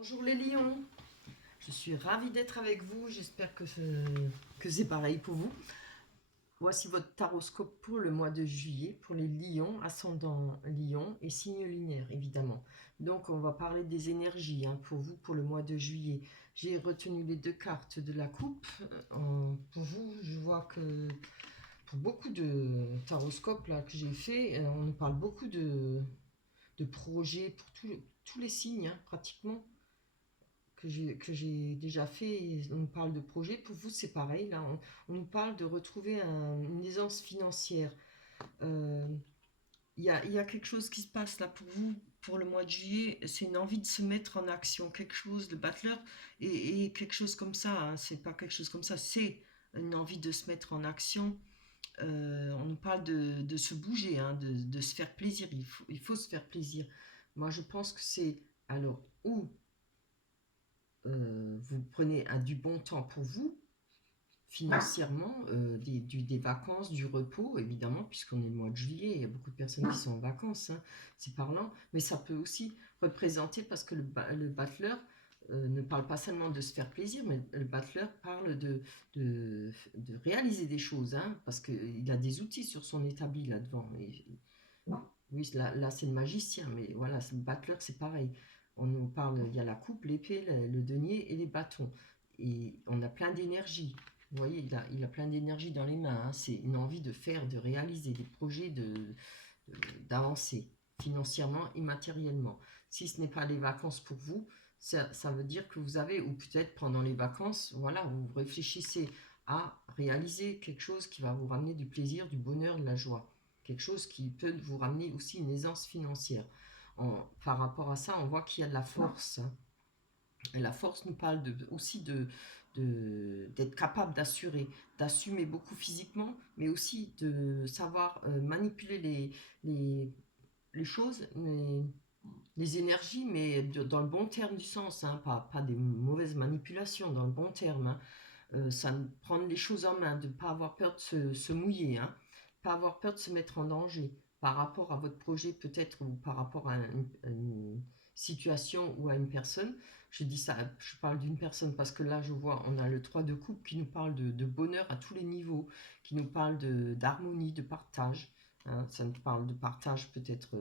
Bonjour les lions, je suis ravie d'être avec vous, j'espère que c'est pareil pour vous. Voici votre taroscope pour le mois de juillet, pour les lions, ascendant lion et signe lunaire évidemment. Donc on va parler des énergies pour vous pour le mois de juillet. J'ai retenu les deux cartes de la coupe. Pour vous, je vois que pour beaucoup de taroscopes là, que j'ai fait, on parle beaucoup de projets pour tous les signes pratiquement que j'ai déjà fait. On parle de projet. Pour vous, c'est pareil. Là, on nous parle de retrouver une aisance financière. Euh, il y a quelque chose qui se passe là pour vous, pour le mois de juillet. C'est une envie de se mettre en action. Quelque chose, de battleur, et quelque chose comme ça. C'est pas quelque chose comme ça. C'est une envie de se mettre en action. On nous parle de se bouger, de se faire plaisir. Il faut se faire plaisir. Moi, je pense que c'est alors où vous prenez du bon temps pour vous, financièrement, des vacances, du repos, évidemment, puisqu'on est le mois de juillet, il y a beaucoup de personnes qui sont en vacances, c'est parlant, mais ça peut aussi représenter, parce que le battleur ne parle pas seulement de se faire plaisir, mais le battleur parle de réaliser des choses, parce qu'il a des outils sur son établi là-devant. Oui, là c'est le magicien, mais voilà, le battleur c'est pareil. On nous parle, il y a la coupe, l'épée, le denier et les bâtons. Et on a plein d'énergie. Vous voyez, il a plein d'énergie dans les mains. C'est une envie de faire, de réaliser des projets, d'avancer financièrement et matériellement. Si ce n'est pas les vacances pour vous, ça veut dire que vous avez, ou peut-être pendant les vacances, voilà, vous réfléchissez à réaliser quelque chose qui va vous ramener du plaisir, du bonheur, de la joie. Quelque chose qui peut vous ramener aussi une aisance financière. Par rapport à ça, on voit qu'il y a de la force. Et la force nous parle aussi d'être capable d'assumer beaucoup physiquement, mais aussi de savoir manipuler les choses, les énergies, mais dans le bon terme du sens, pas des mauvaises manipulations, dans le bon terme. Ça prendre les choses en main, de ne pas avoir peur de se mouiller, pas avoir peur de se mettre en danger par rapport à votre projet peut-être, ou par rapport à une situation ou à une personne. Je dis ça, je parle d'une personne parce que là je vois, on a le 3 de coupe qui nous parle de bonheur à tous les niveaux, qui nous parle d'harmonie, de partage. Ça nous parle de partage peut-être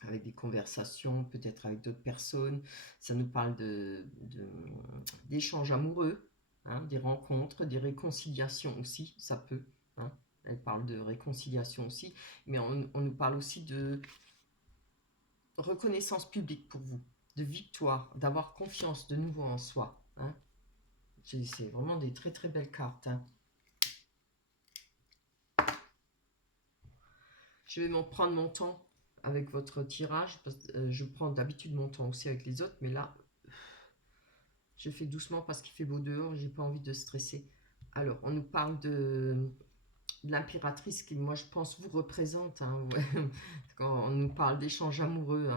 avec des conversations, peut-être avec d'autres personnes. Ça nous parle d'échanges amoureux, des rencontres, des réconciliations aussi, ça peut. Elle parle de réconciliation aussi, mais on nous parle aussi de reconnaissance publique pour vous, de victoire, d'avoir confiance de nouveau en soi. C'est vraiment des très très belles cartes. Je vais prendre mon temps avec votre tirage, parce que je prends d'habitude mon temps aussi avec les autres, mais là, je fais doucement parce qu'il fait beau dehors, j'ai pas envie de stresser. Alors, on nous parle de l'impératrice qui, moi, je pense, vous représente. Ouais. Quand on nous parle d'échanges amoureux,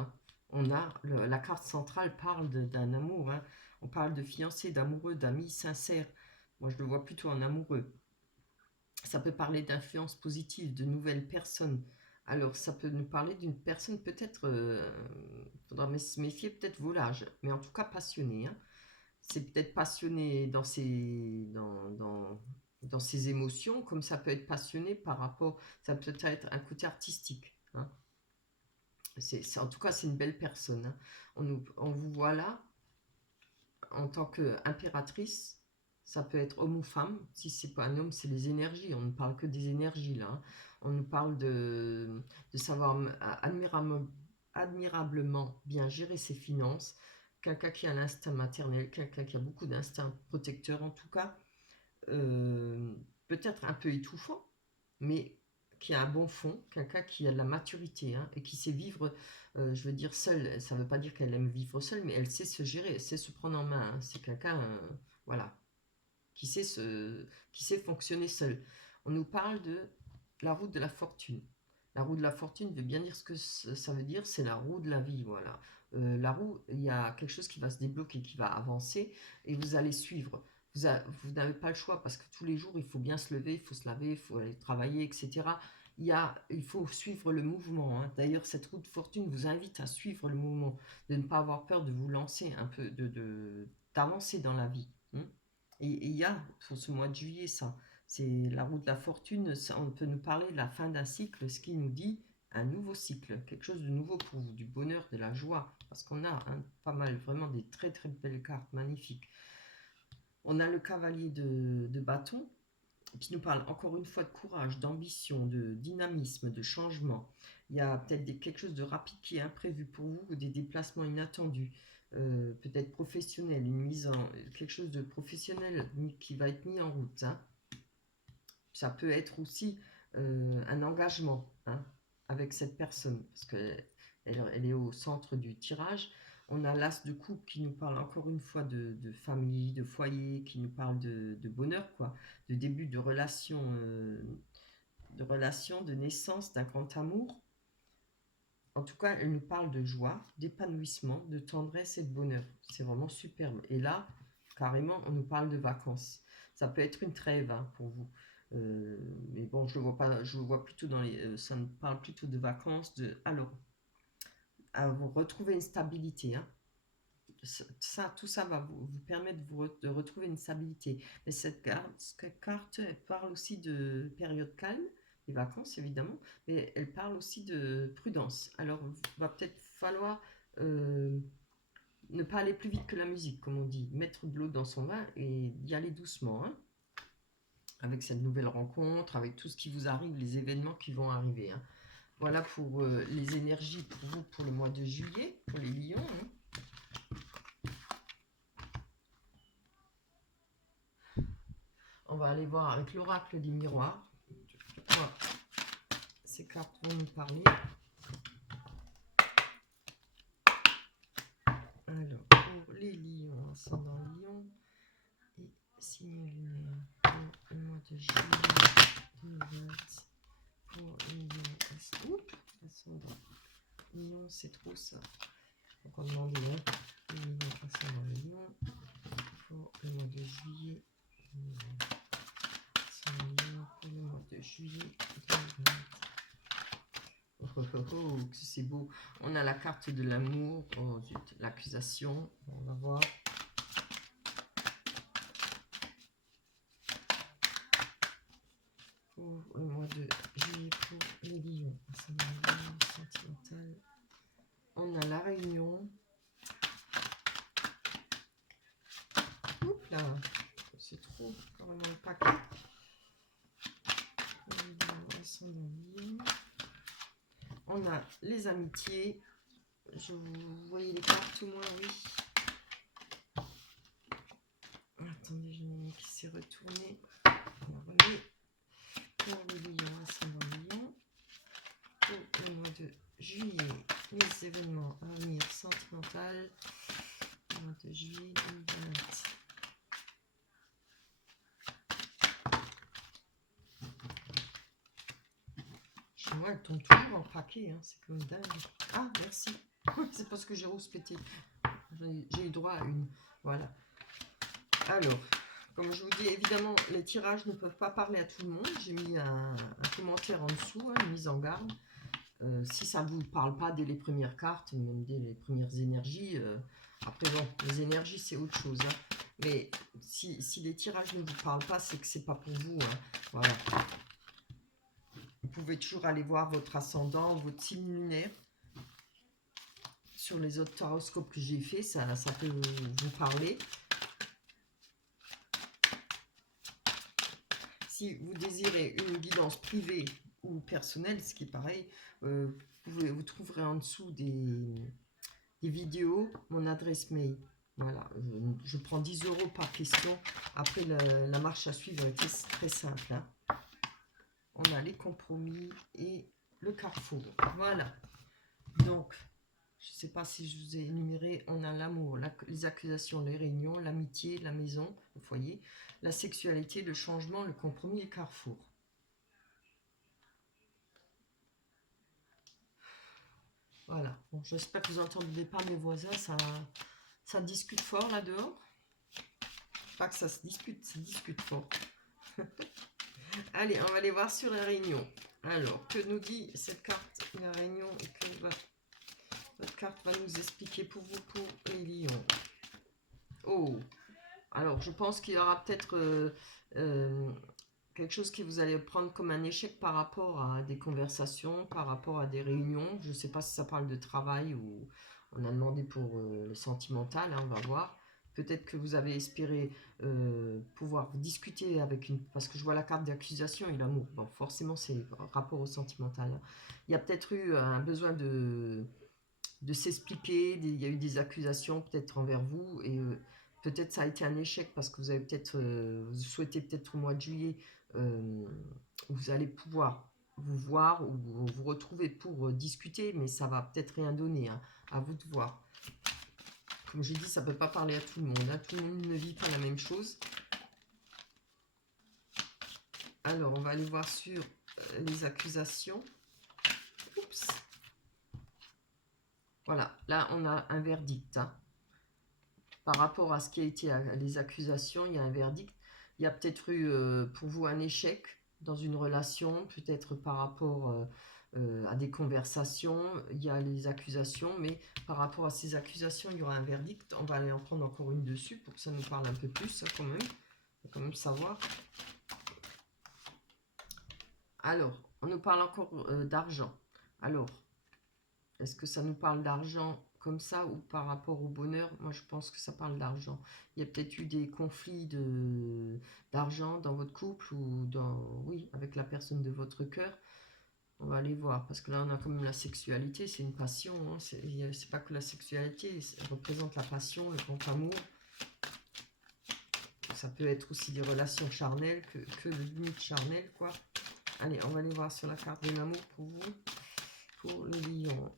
on a la carte centrale parle d'un amour. On parle de fiancés, d'amoureux, d'amis sincères. Moi, je le vois plutôt en amoureux. Ça peut parler d'influence positive, de nouvelles personnes. Alors, ça peut nous parler d'une personne peut-être, faudra se méfier, peut-être volage, mais en tout cas passionnée. C'est peut-être passionné dans ses émotions, comme ça peut être passionné par rapport, ça peut être un côté artistique. En tout cas, c'est une belle personne. On vous voit là en tant qu'impératrice. Ça peut être homme ou femme. Si c'est pas un homme, c'est les énergies. On ne parle que des énergies là. On nous parle de savoir admirablement bien gérer ses finances. Quelqu'un qui a l'instinct maternel, quelqu'un qui a beaucoup d'instinct protecteur en tout cas. Peut-être un peu étouffant, mais qui a un bon fond, quelqu'un qui a de la maturité et qui sait vivre, je veux dire, seule. Ça ne veut pas dire qu'elle aime vivre seule, mais elle sait se gérer, elle sait se prendre en main. C'est quelqu'un, voilà, qui sait fonctionner seul. On nous parle de la roue de la fortune. La roue de la fortune veut bien dire ce que ça veut dire, c'est la roue de la vie, voilà. La roue, il y a quelque chose qui va se débloquer, qui va avancer, et vous allez suivre. Vous n'avez pas le choix, parce que tous les jours, il faut bien se lever, il faut se laver, il faut aller travailler, etc. il faut suivre le mouvement, hein. D'ailleurs, cette roue de fortune vous invite à suivre le mouvement, de ne pas avoir peur de vous lancer un peu, d'avancer dans la vie, hein. Et il y a, pour ce mois de juillet, ça, c'est la roue de la fortune, ça, on peut nous parler de la fin d'un cycle, ce qui nous dit un nouveau cycle, quelque chose de nouveau pour vous, du bonheur, de la joie, parce qu'on a pas mal, vraiment des très très belles cartes, magnifiques. On a le cavalier de bâton, qui nous parle encore une fois de courage, d'ambition, de dynamisme, de changement. Il y a peut-être quelque chose de rapide qui est imprévu pour vous, ou des déplacements inattendus, peut-être professionnel, quelque chose de professionnel qui va être mis en route, hein. Ça peut être aussi un engagement, hein, avec cette personne, parce qu'elle elle est au centre du tirage. On a l'as de coupe qui nous parle encore une fois de famille, de foyer, qui nous parle de bonheur, quoi, de début de relation, de naissance d'un grand amour. En tout cas, elle nous parle de joie, d'épanouissement, de tendresse et de bonheur. C'est vraiment superbe. Et là, carrément, on nous parle de vacances. Ça peut être une trêve, hein, pour vous. Mais bon, je le vois pas. Je le vois plutôt dans les. Ça me parle plutôt de vacances. Alors, à vous retrouver une stabilité, hein. Tout ça va vous permettre de retrouver une stabilité. Mais cette carte, elle parle aussi de période calme, les vacances évidemment, mais elle parle aussi de prudence. Alors, il va peut-être falloir ne pas aller plus vite que la musique, comme on dit, mettre de l'eau dans son vin et y aller doucement, hein, avec cette nouvelle rencontre, avec tout ce qui vous arrive, les événements qui vont arriver, hein. Voilà pour les énergies pour vous pour le mois de juillet, pour les lions, hein. On va aller voir avec l'oracle des miroirs. Ces cartes vont nous parler. Alors, pour les lions, ascendant lion et signe lunaire, pour le mois de juillet 2020, pour les lions, ascendant lion, c'est trop ça. Donc on demande les lions, ascendant lion, pour le mois de juillet 2020. Pour le mois de juillet 2020. Oh, oh, oh, c'est beau. On a la carte de l'amour. Oh zut, l'accusation. On va voir. Pour le mois de juillet, pour les lions. Sentimental. On a la réunion. Oups là, c'est trop. Carrément le paquet. On a les amitiés. Vous voyez les cartes au moins, oui. Attendez, je n'ai qui s'est retourné. On remet pour le lion, ascendant lion. Pour le mois de juillet, les événements à venir sentimental. Le mois de juillet 2020. Chez moi, elle tombe toujours en paquet, hein. C'est comme dingue. Ah, merci. C'est parce que j'ai rouspété. J'ai eu droit à une. Voilà. Alors, comme je vous dis, évidemment, les tirages ne peuvent pas parler à tout le monde. J'ai mis un commentaire en dessous, hein, une mise en garde. Si ça ne vous parle pas dès les premières cartes, même dès les premières énergies, après, bon, les énergies, c'est autre chose, hein. Mais si les tirages ne vous parlent pas, c'est que c'est pas pour vous, hein. Voilà. Vous pouvez toujours aller voir votre ascendant, votre signe lunaire. Sur les autres taroscopes que j'ai fait, ça peut vous parler. Si vous désirez une guidance privée ou personnelle, ce qui est pareil, vous trouverez en dessous des vidéos mon adresse mail. Voilà, je prends 10 € par question. Après, la marche à suivre était très simple, hein. On a les compromis et le carrefour. Voilà. Donc, je ne sais pas si je vous ai énuméré, on a l'amour, les accusations, les réunions, l'amitié, la maison, le foyer, la sexualité, le changement, le compromis et le carrefour. Voilà. Bon, j'espère que vous n'entendez pas mes voisins, ça discute fort là dehors. Pas que ça se dispute, ça discute fort. Allez, on va aller voir sur la réunion. Alors, que nous dit cette carte, la réunion, votre carte va nous expliquer pour vous, pour les lions. Oh, alors je pense qu'il y aura peut-être quelque chose que vous allez prendre comme un échec par rapport à des conversations, par rapport à des réunions. Je ne sais pas si ça parle de travail ou on a demandé pour le sentimental, hein, on va voir. Peut-être que vous avez espéré pouvoir discuter avec une... Parce que je vois la carte d'accusation et l'amour. Bon, forcément, c'est rapport au sentimental. Hein. Il y a peut-être eu un besoin de s'expliquer. Il y a eu des accusations peut-être envers vous et peut-être ça a été un échec parce que vous avez peut-être... vous souhaitez peut-être au mois de juillet vous allez pouvoir vous voir ou vous retrouver pour discuter, mais ça va peut-être rien donner. Hein, à vous de voir. Comme je dis, ça ne peut pas parler à tout le monde. Hein. Tout le monde ne vit pas la même chose. Alors, on va aller voir sur les accusations. Oups. Voilà, là, on a un verdict. Hein. Par rapport à ce qui a été les accusations, il y a un verdict. Il y a peut-être eu pour vous un échec dans une relation, peut-être par rapport à des conversations. Il y a les accusations, mais par rapport à ces accusations, il y aura un verdict. On va aller en prendre encore une dessus pour que ça nous parle un peu plus, quand même. Il faut quand même savoir. Alors, on nous parle encore d'argent. Alors, est-ce que ça nous parle d'argent comme ça ou par rapport au bonheur? Moi, je pense que ça parle d'argent. Il y a peut-être eu des conflits d'argent dans votre couple ou oui, avec la personne de votre cœur. On va aller voir, parce que là, on a quand même la sexualité, c'est une passion. Hein. C'est pas que la sexualité, ça représente la passion, le grand amour. Ça peut être aussi des relations charnelles, que de limite charnelle, quoi. Allez, on va aller voir sur la carte de l'amour pour vous, pour le lion.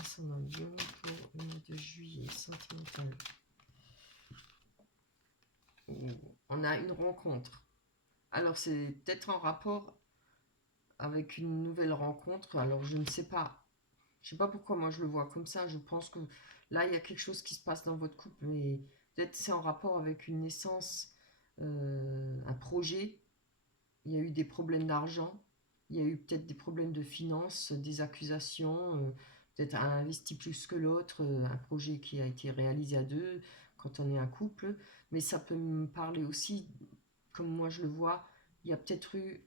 Ascendant lion pour le mois de juillet, sentimental. On a une rencontre. Alors, c'est peut-être en rapport avec une nouvelle rencontre. Alors, je ne sais pas. Je sais pas pourquoi moi je le vois comme ça. Je pense que là, il y a quelque chose qui se passe dans votre couple, mais peut-être c'est en rapport avec une naissance, un projet. Il y a eu des problèmes d'argent. Il y a eu peut-être des problèmes de finances, des accusations. Peut-être un investi plus que l'autre, un projet qui a été réalisé à deux quand on est un couple. Mais ça peut me parler aussi, comme moi je le vois, il y a peut-être eu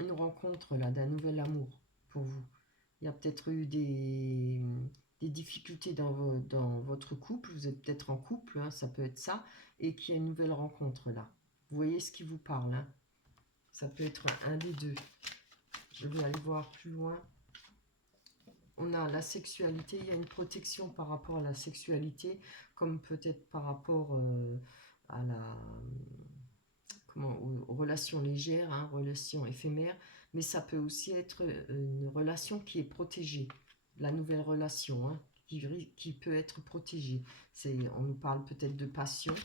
une rencontre là d'un nouvel amour pour vous. Il y a peut-être eu des difficultés dans votre couple, vous êtes peut-être en couple, hein, ça peut être ça, et qu'il y a une nouvelle rencontre là. Vous voyez ce qui vous parle, hein. Ça peut être un des deux. Je vais aller voir plus loin. On a la sexualité, il y a une protection par rapport à la sexualité, comme peut-être par rapport à aux relations légères, hein, relations éphémères, mais ça peut aussi être une relation qui est protégée, la nouvelle relation, hein, qui peut être protégée. On nous parle peut-être de passion.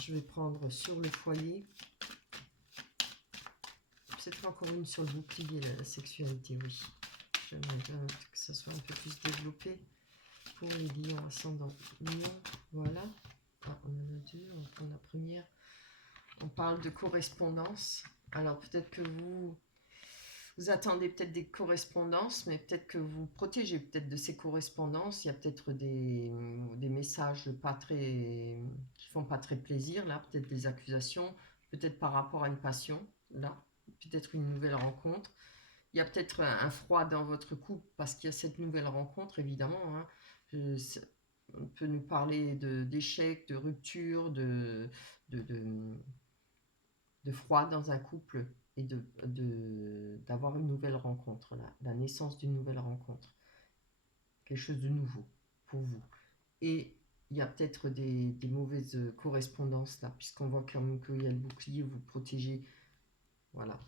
Je vais prendre sur le foyer. Peut-être encore une sur le bouclier, la sexualité, oui. J'aimerais bien que ça soit un peu plus développé pour les lions ascendants. Lion, voilà. Ah, on en a deux, on va prendre la première. On parle de correspondance. Alors peut-être que vous attendez peut-être des correspondances, mais peut-être que vous protégez peut-être de ces correspondances. Il y a peut-être des messages pas très, qui font pas très plaisir, là. Peut-être des accusations, peut-être par rapport à une passion, là. Peut-être une nouvelle rencontre. Il y a peut-être un froid dans votre couple parce qu'il y a cette nouvelle rencontre, évidemment. Hein. On peut nous parler d'échecs, de rupture, de froid dans un couple et d'avoir une nouvelle rencontre, la naissance d'une nouvelle rencontre. Quelque chose de nouveau pour vous. Et il y a peut-être des mauvaises correspondances là, puisqu'on voit quand même qu'il y a le bouclier, vous protégez. Voilà.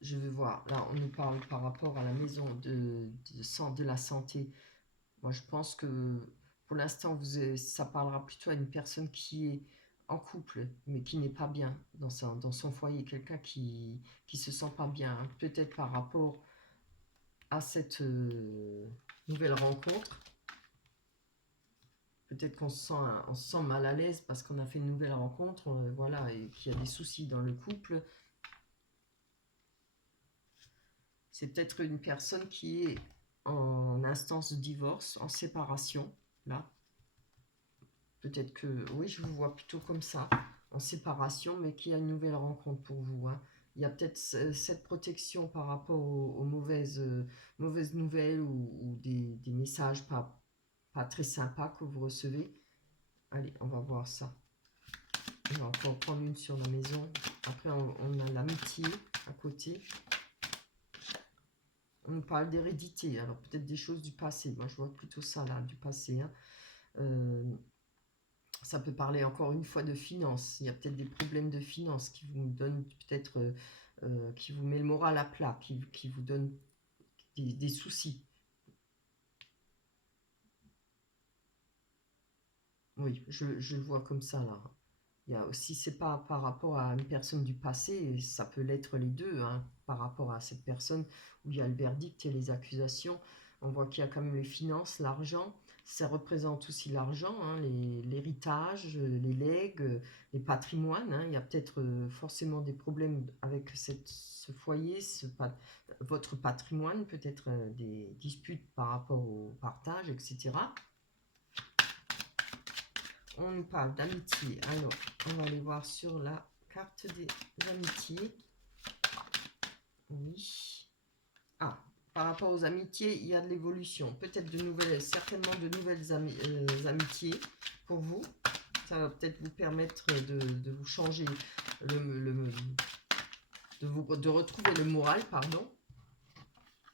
Je vais voir, là on nous parle par rapport à la maison de la santé. Moi je pense que pour l'instant ça parlera plutôt à une personne qui est en couple mais qui n'est pas bien dans son foyer, quelqu'un qui se sent pas bien, hein. Peut-être par rapport à cette nouvelle rencontre. Peut-être qu'on on se sent mal à l'aise parce qu'on a fait une nouvelle rencontre, voilà, et qu'il y a des soucis dans le couple. C'est peut-être une personne qui est en instance de divorce, en séparation, là. Peut-être que, oui, je vous vois plutôt comme ça, en séparation, mais qui a une nouvelle rencontre pour vous, hein. Il y a peut-être cette protection par rapport aux mauvaises nouvelles ou des messages pas très sympas que vous recevez. Allez, on va voir ça. On va encore prendre une sur la maison. Après, on a l'amitié à côté. On nous parle d'hérédité, alors peut-être des choses du passé. Moi, je vois plutôt ça, là, du passé, hein. Ça peut parler encore une fois de finances. Il y a peut-être des problèmes de finances qui vous donnent peut-être, qui vous met le moral à plat, qui vous donne des soucis. Oui, je le vois comme ça là. Il y a aussi, c'est pas par rapport à une personne du passé, ça peut l'être les deux, hein, par rapport à cette personne où il y a le verdict et les accusations. On voit qu'il y a quand même les finances, l'argent. Ça représente aussi l'argent, hein, l'héritage, les legs, les patrimoines, hein. Il y a peut-être forcément des problèmes avec ce foyer, votre patrimoine, peut-être des disputes par rapport au partage, etc. On nous parle d'amitié. Alors, on va aller voir sur la carte des amitiés. Oui. Ah, par rapport aux amitiés, il y a de l'évolution. Peut-être certainement de nouvelles amitiés pour vous. Ça va peut-être vous permettre de vous changer, de retrouver le moral, pardon.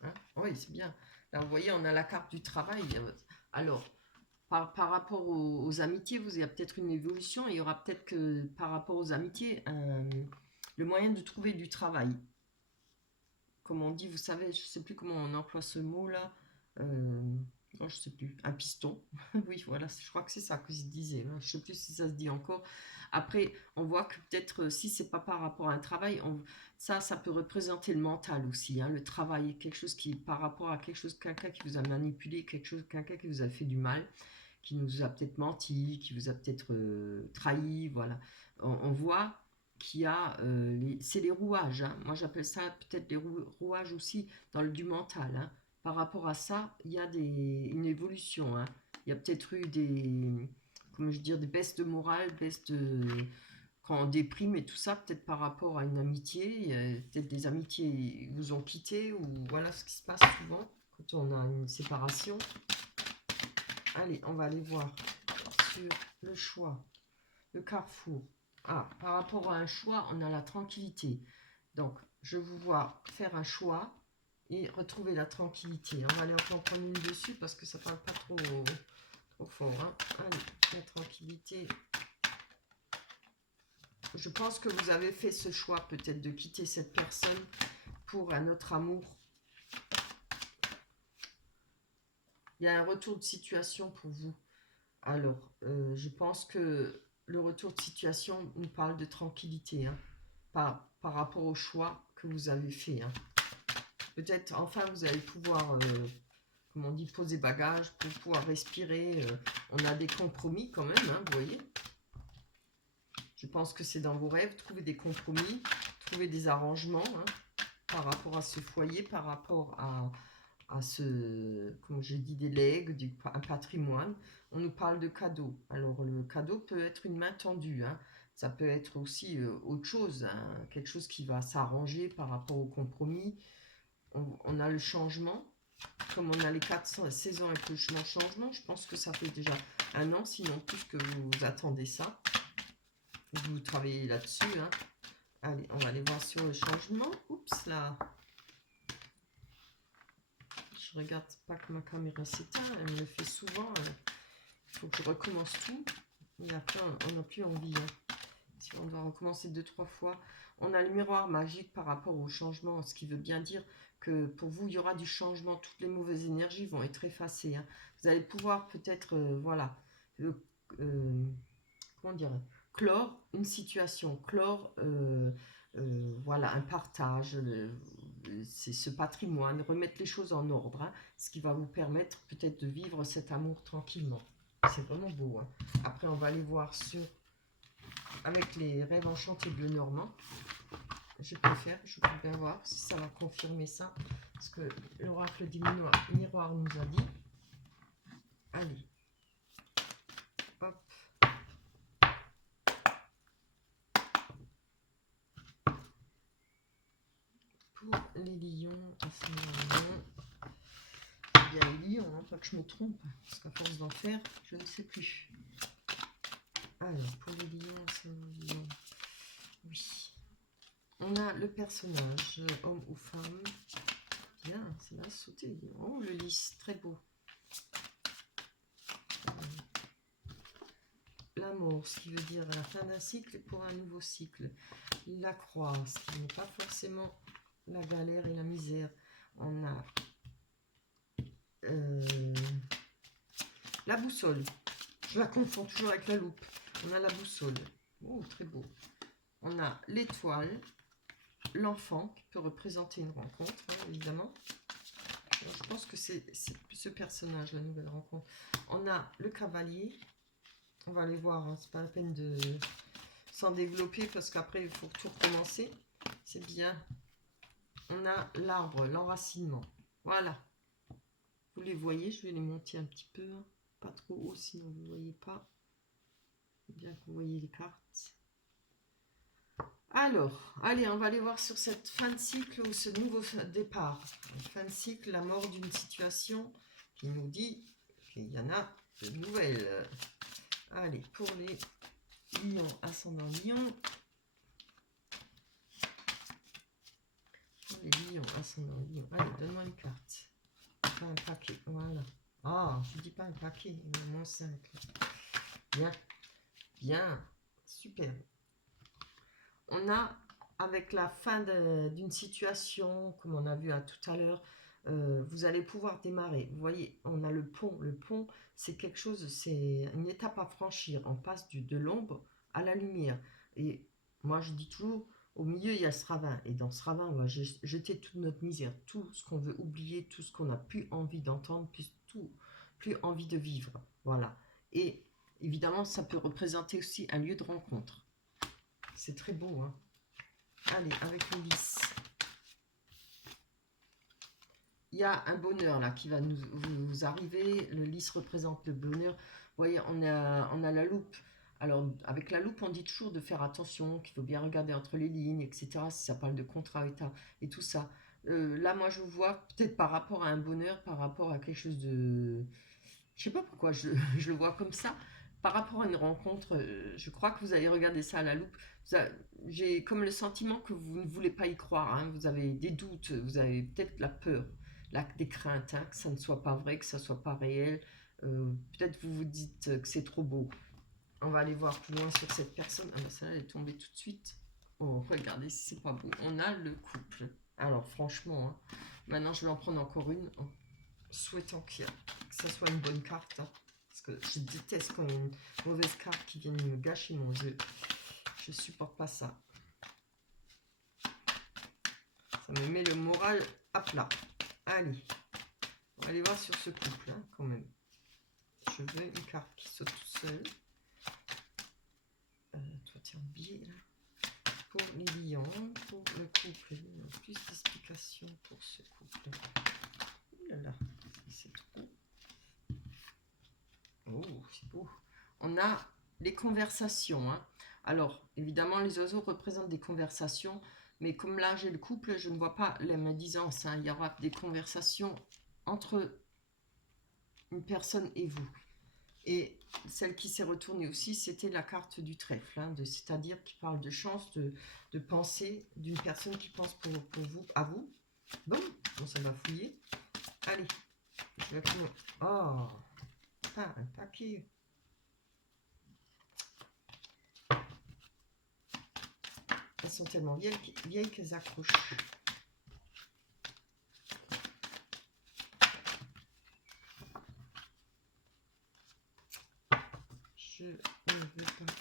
Hein, oui, c'est bien. Là, vous voyez, on a la carte du travail. Alors, par rapport aux amitiés, il y a peut-être une évolution. Il y aura peut-être que par rapport aux amitiés, le moyen de trouver du travail. Comme on dit, vous savez, je ne sais plus comment on emploie ce mot-là. Non, je ne sais plus. Un piston. Oui, voilà, je crois que c'est ça que je disais. Je ne sais plus si ça se dit encore. Après, on voit que peut-être si c'est pas par rapport à un travail, ça peut représenter le mental aussi, hein, le travail, quelque chose qui par rapport à quelque chose, quelqu'un qui vous a manipulé, quelqu'un qui vous a fait du mal, qui nous a peut-être menti, qui vous a peut-être trahi, voilà. On voit qu'il y a, c'est les rouages, hein. Moi j'appelle ça peut-être les rouages aussi dans le du mental, hein. Par rapport à ça, il y a une évolution, hein. Il y a peut-être eu comment je dire, des baisses de morale, quand on déprime et tout ça, peut-être par rapport à une amitié, peut-être des amitiés vous ont quitté, ou voilà ce qui se passe souvent quand on a une séparation. Allez, on va aller voir sur le choix, le carrefour. Ah, par rapport à un choix, on a la tranquillité. Donc, je vous vois faire un choix et retrouver la tranquillité. On va aller encore prendre une dessus parce que ça parle pas trop fort, hein. Allez, la tranquillité. Je pense que vous avez fait ce choix peut-être de quitter cette personne pour un autre amour. Il y a un retour de situation pour vous. Alors, je pense que le retour de situation nous parle de tranquillité, hein, par rapport au choix que vous avez fait, hein. Peut-être, enfin, vous allez pouvoir, comme on dit, poser bagage pour pouvoir respirer. On a des compromis quand même, hein, vous voyez. Je pense que c'est dans vos rêves, trouver des compromis, trouver des arrangements, hein, par rapport à ce foyer, par rapport à comme j'ai dit, des legs, un patrimoine. On nous parle de cadeaux. Alors, le cadeau peut être une main tendue, hein. Ça peut être aussi autre chose, hein, quelque chose qui va s'arranger par rapport au compromis. On a le changement. Comme on a les 4 saisons avec le changement, je pense que ça fait déjà un an, sinon plus que vous attendez ça. Vous travaillez là-dessus, hein. Allez, on va aller voir sur le changement. Oups là. Je regarde pas que ma caméra s'éteint, elle me le fait souvent. Il faut que je recommence tout. Et après, on n'a plus envie, hein. Si on doit recommencer 2-3 fois. On a le miroir magique par rapport au changement, ce qui veut bien dire que pour vous, il y aura du changement. Toutes les mauvaises énergies vont être effacées, hein. Vous allez pouvoir peut-être, voilà, comment dire, clore une situation, clore voilà, un partage, c'est ce patrimoine, remettre les choses en ordre, hein, ce qui va vous permettre peut-être de vivre cet amour tranquillement. C'est vraiment beau, hein. Après, on va aller voir avec les rêves enchantés bleu normand. je préfère, je peux bien voir si ça va confirmer ça. Parce que l'oracle du miroir nous a dit. Allez. Hop. Pour les lions, il y a les lions, hein, pas que je me trompe, parce qu'à force d'en faire, je ne sais plus. Alors, pour les lions, oui. On a le personnage, homme ou femme. Bien, ça va sauter. Oh, le lys, très beau. L'amour, ce qui veut dire la fin d'un cycle pour un nouveau cycle. La croix, ce qui n'est pas forcément la galère et la misère. On a la boussole. Je la confonds toujours avec la loupe. On a la boussole. Oh, très beau. On a l'étoile. L'enfant, qui peut représenter une rencontre, hein, évidemment. Alors, je pense que c'est ce personnage, la nouvelle rencontre. On a le cavalier. On va aller voir, hein, c'est pas la peine de s'en développer parce qu'après il faut tout recommencer. C'est bien. On a l'arbre, l'enracinement. Voilà. Vous les voyez, je vais les monter un petit peu. Hein. Pas trop haut, sinon vous ne voyez pas. Bien que vous voyez les cartes. Alors, allez, on va aller voir sur cette fin de cycle ou ce nouveau départ. Fin de cycle, la mort d'une situation qui nous dit qu'il y en a de nouvelles. Allez, pour les lions, ascendant lion. Pour les lions, ascendant lion. Allez, donne-moi une carte. Pas un paquet, voilà. Ah, je dis pas un paquet, il y en a moins 5. Bien, bien, super. On a, avec la fin d'une situation, comme on a vu tout à l'heure, vous allez pouvoir démarrer. Vous voyez, on a le pont. Le pont, c'est quelque chose, c'est une étape à franchir. On passe de l'ombre à la lumière. Et moi, je dis toujours, au milieu, il y a ce ravin. Et dans ce ravin, on va jeter toute notre misère, tout ce qu'on veut oublier, tout ce qu'on n'a plus envie d'entendre, plus envie de vivre. Voilà. Et évidemment, ça peut représenter aussi un lieu de rencontre. C'est très beau, hein. Allez, avec le lys. Il y a un bonheur là qui va vous arriver. Le lys représente le bonheur. Vous voyez, on a la loupe. Alors, avec la loupe, on dit toujours de faire attention, qu'il faut bien regarder entre les lignes, etc. Si ça parle de contrat et tout ça. Là, moi, je vous vois peut-être par rapport à un bonheur, par rapport à quelque chose de... Je sais pas pourquoi je le vois comme ça. Par rapport à une rencontre, je crois que vous allez regarder ça à la loupe. J'ai comme le sentiment que vous ne voulez pas y croire. Hein. Vous avez des doutes, vous avez peut-être la peur, des craintes, hein, que ça ne soit pas vrai, que ça ne soit pas réel. Peut-être vous vous dites que c'est trop beau. On va aller voir plus loin sur cette personne. Ah ben celle-là, elle est tombée tout de suite. Oh, regardez si c'est pas beau. On a le couple. Alors franchement, hein, maintenant je vais en prendre encore une. En souhaitant que ça soit une bonne carte. Hein, parce que je déteste quand il y a une mauvaise carte qui vient me gâcher mon jeu. Je supporte pas ça. Ça me met le moral à plat. Allez, on va aller voir sur ce couple, hein, quand même. Je veux une carte qui saute tout seul. Toi, tu es en biais, là. Pour les lions, pour le couple, il y a plus d'explications pour ce couple. Oh là là, c'est trop. Oh, c'est beau. On a les conversations. Hein. Alors, évidemment, les oiseaux représentent des conversations, mais comme là, j'ai le couple, je ne vois pas la médisance. Hein. Il y aura des conversations entre une personne et vous. Et celle qui s'est retournée aussi, c'était la carte du trèfle, hein, c'est-à-dire qui parle de chance, de pensée, d'une personne qui pense pour vous, à vous. Bon, ça va fouiller. Allez, je vais prendre... Oh, un paquet. Elles sont tellement vieilles qu'elles accrochent. Je ne veux pas.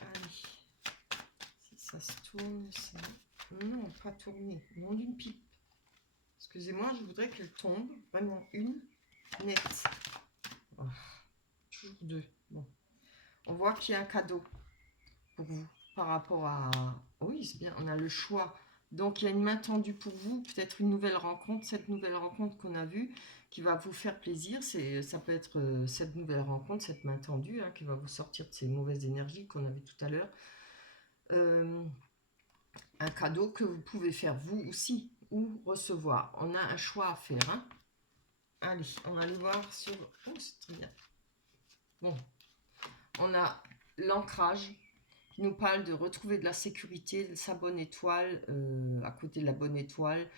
Allez. Si ça se tourne, ça... Non, pas tourner. Non, d'une pipe. Excusez-moi, je voudrais qu'elle tombe. Vraiment une nette. Oh, toujours deux. Bon. On voit qu'il y a un cadeau pour vous. par rapport à... Oui, c'est bien, on a le choix. Donc, il y a une main tendue pour vous, peut-être une nouvelle rencontre. Cette nouvelle rencontre qu'on a vue, qui va vous faire plaisir, ça peut être cette nouvelle rencontre, cette main tendue, hein, qui va vous sortir de ces mauvaises énergies qu'on a vues tout à l'heure. Un cadeau que vous pouvez faire vous aussi, ou recevoir. On a un choix à faire. Hein. Allez, on va aller voir sur... Oh, c'est très bien. Bon, on a l'ancrage qui nous parle de retrouver de la sécurité, de sa bonne étoile, à côté de la bonne étoile,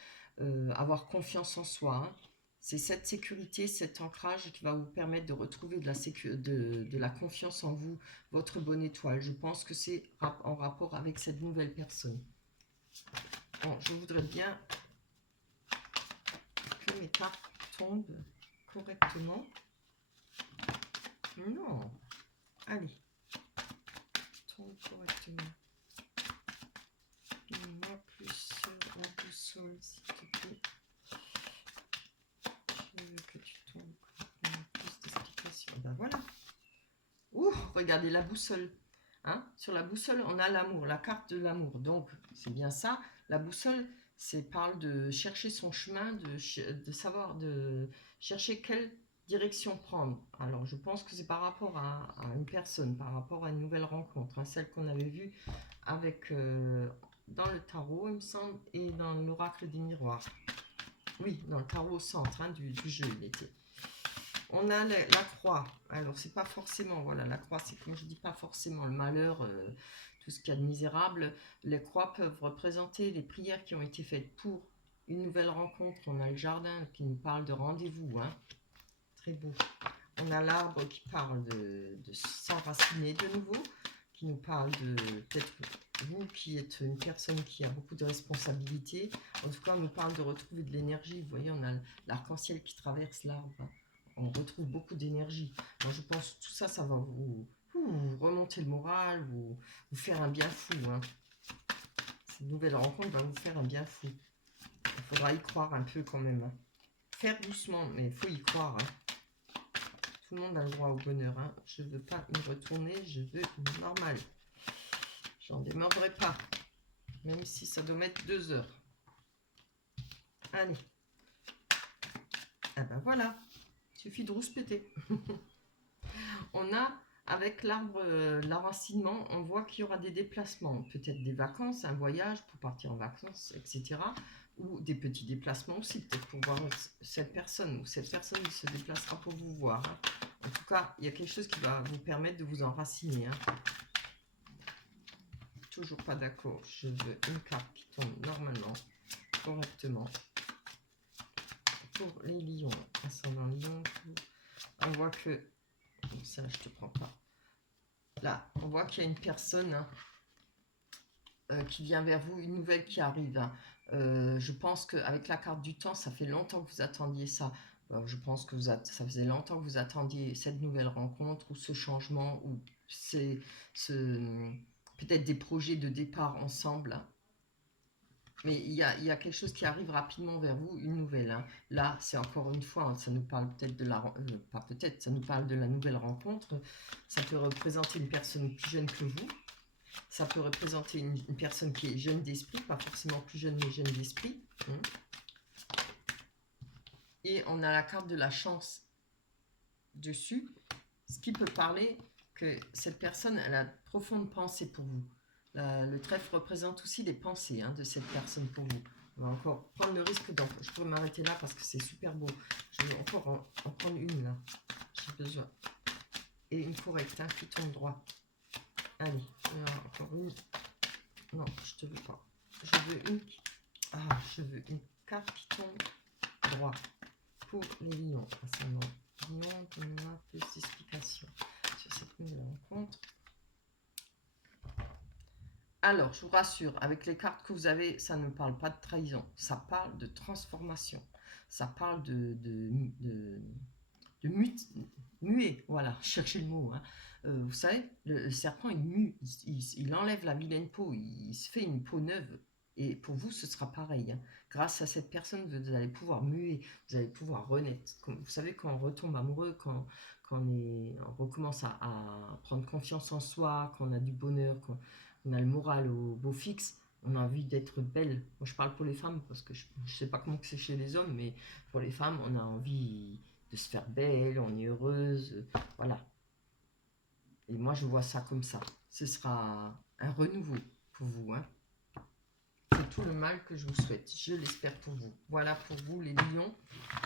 avoir confiance en soi. Hein. C'est cette sécurité, cet ancrage qui va vous permettre de retrouver de la confiance en vous, votre bonne étoile. Je pense que c'est en rapport avec cette nouvelle personne. Bon, je voudrais bien que mes cartes tombent correctement. Non. Allez. Tombe correctement. Moi plus en boussole, s'il te plaît. Je veux que tu tombes correctement. Plus d'explications. Ben voilà. Ouh, regardez la boussole. Hein, sur la boussole, on a l'amour, la carte de l'amour. Donc, c'est bien ça. La boussole, c'est parle de chercher son chemin, de savoir, de chercher quelle direction prendre. Alors, je pense que c'est par rapport à une personne, par rapport à une nouvelle rencontre, hein, celle qu'on avait vue avec dans le tarot, il me semble, et dans l'oracle des miroirs. Oui, dans le tarot au centre hein, du jeu, il était. On a la croix. Alors, c'est pas forcément, voilà, la croix, c'est comme je dis, pas forcément le malheur, tout ce qu'il y a de misérable. Les croix peuvent représenter les prières qui ont été faites pour une nouvelle rencontre. On a le jardin qui nous parle de rendez-vous, hein. Très beau. On a l'arbre qui parle de s'enraciner de nouveau, qui nous parle de peut-être vous qui êtes une personne qui a beaucoup de responsabilités. En tout cas, on nous parle de retrouver de l'énergie. Vous voyez, on a l'arc-en-ciel qui traverse l'arbre. On retrouve beaucoup d'énergie. Donc, je pense que tout ça, ça va vous remonter le moral, vous faire un bien fou. Hein. Cette nouvelle rencontre va vous faire un bien fou. Il faudra y croire un peu quand même. Hein. Faire doucement, mais il faut y croire. Hein. Tout le monde a le droit au bonheur. Hein. Je ne veux pas me retourner, je veux normal. J'en démordrai pas. Même si ça doit mettre 2 heures. Allez. Ah ben voilà. Il suffit de rouspéter. On a, avec l'arbre, l'enracinement, on voit qu'il y aura des déplacements. Peut-être des vacances, un voyage pour partir en vacances, etc. Ou des petits déplacements aussi, peut-être pour voir cette personne. Ou cette personne se déplacera pour vous voir. Hein. En tout cas, il y a quelque chose qui va vous permettre de vous enraciner. Hein. Toujours pas d'accord. Je veux une carte qui tombe normalement, correctement. Pour les lions, ascendant lion, on voit que... Ça, je te prends pas. Là, on voit qu'il y a une personne qui vient vers vous, une nouvelle qui arrive. Hein. Je pense qu'avec la carte du temps, ça fait longtemps que vous attendiez ça. Je pense que ça faisait longtemps que vous attendiez cette nouvelle rencontre ou ce changement ou peut-être des projets de départ ensemble. Hein. Mais il y a quelque chose qui arrive rapidement vers vous, une nouvelle. Hein. Là, c'est encore une fois, hein, ça nous parle peut-être de la... pas peut-être, ça nous parle de la nouvelle rencontre. Ça peut représenter une personne plus jeune que vous. Ça peut représenter une personne qui est jeune d'esprit, pas forcément plus jeune, mais jeune d'esprit. Et on a la carte de la chance dessus, ce qui peut parler que cette personne, elle a de profondes pensées pour vous. Le trèfle représente aussi des pensées hein, de cette personne pour vous. On va encore prendre le risque, donc je pourrais m'arrêter là parce que c'est super beau. Je vais encore en prendre une là, j'ai besoin. Et une correcte hein, qui tombe droit. Allez, encore une. Non, je te veux pas. Je veux une carte qui tombe droit pour les lions. Ascendant lion, donnez-moi plus d'explications sur cette nouvelle rencontre. Alors, je vous rassure, avec les cartes que vous avez, ça ne parle pas de trahison. Ça parle de transformation. Ça parle de muer. Voilà, cherchez le mot. Hein. Vous savez, le serpent, il mue. Il enlève la vilaine peau. Il se fait une peau neuve. Et pour vous, ce sera pareil. Hein. Grâce à cette personne, vous allez pouvoir muer. Vous allez pouvoir renaître. Comme, vous savez, quand on retombe amoureux, quand on recommence à prendre confiance en soi, quand on a du bonheur, on a le moral au beau fixe, on a envie d'être belle. Moi, je parle pour les femmes parce que je ne sais pas comment c'est chez les hommes, mais pour les femmes, on a envie de se faire belle, on est heureuse, voilà. Et moi, je vois ça comme ça. Ce sera un renouveau pour vous, hein. C'est tout le mal que je vous souhaite. Je l'espère pour vous. Voilà pour vous, les lions.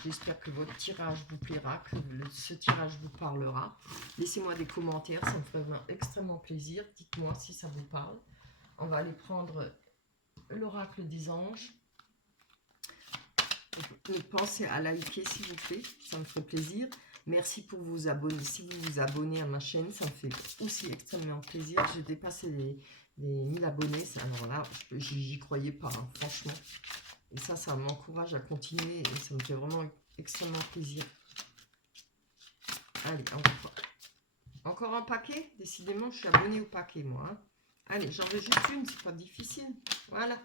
J'espère que votre tirage vous plaira, que ce tirage vous parlera. Laissez-moi des commentaires, ça me ferait vraiment extrêmement plaisir. Dites-moi si ça vous parle. On va aller prendre l'oracle des anges. Pensez à liker, s'il vous plaît. Ça me ferait plaisir. Merci pour vous abonner. Si vous vous abonnez à ma chaîne, ça me fait aussi extrêmement plaisir. J'ai dépassé les 1000 abonnés. Alors là, j'y croyais pas, hein, franchement. Et ça m'encourage à continuer. Et ça me fait vraiment extrêmement plaisir. Allez, encore un paquet. Décidément, je suis abonnée au paquet, moi. Hein. Allez, j'en veux juste une. C'est pas difficile. Voilà.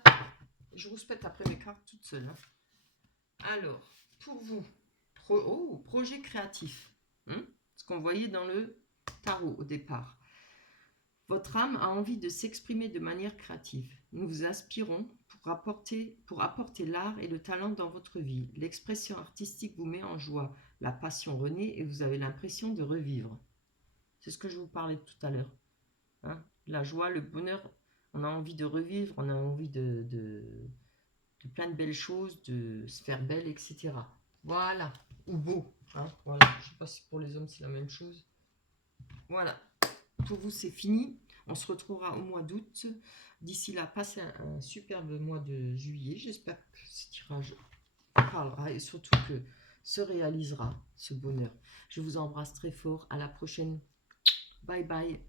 Je vous respecte après mes cartes toute seule. Hein. Alors, pour vous, projet créatif. Hein, ce qu'on voyait dans le tarot au départ. Votre âme a envie de s'exprimer de manière créative. Nous vous inspirons pour apporter l'art et le talent dans votre vie. L'expression artistique vous met en joie. La passion renaît et vous avez l'impression de revivre. C'est ce que je vous parlais tout à l'heure. Hein, la joie, le bonheur, on a envie de revivre, on a envie de plein de belles choses, de se faire belle, etc. Voilà, ou beau. Hein, voilà. Je ne sais pas si pour les hommes c'est la même chose. Voilà, pour vous c'est fini. On se retrouvera au mois d'août. D'ici là, passez un superbe mois de juillet. J'espère que ce tirage parlera et surtout que se réalisera ce bonheur. Je vous embrasse très fort. À la prochaine. Bye bye.